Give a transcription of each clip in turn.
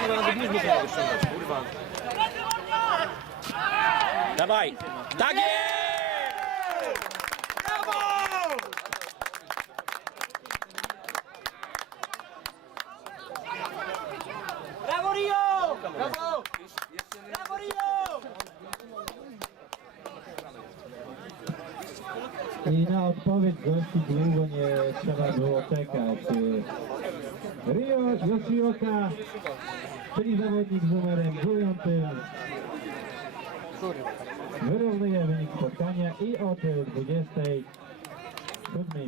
Kurwa, nawet już mogę ściągać, kurwa. Dawaj! Tak jest! Brawo Rio! Brawo! Brawo I na odpowiedź gości długo nie trzeba było czekać. Rio Yoshioka, czyli zawodnik z numerem 9, wyrównuje wynik spotkania i od 27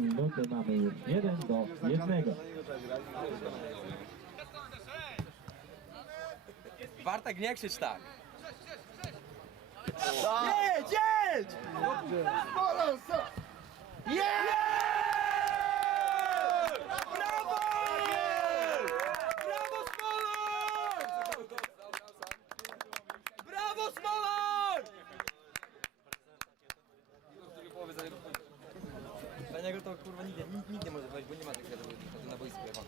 minuty mamy już 1 do 1. Bartek, nie krzycz tak! Brawo! Brawo Smolak! Brawo Smolak! Dla niego to kurwa nikt, nikt, nikt nie może wejść, bo nie ma takiego zawodnika tu na boisku. jak on.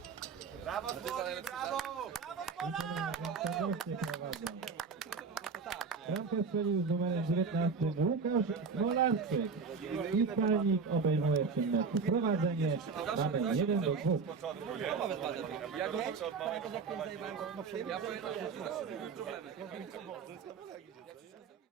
Serdecznie prowadzą. Bramkę strzelił z numerem 19 Łukasz Molarczyk. I spalnik obejmuje w tym meczu prowadzenie. Mamy 1 do 2. Ja go że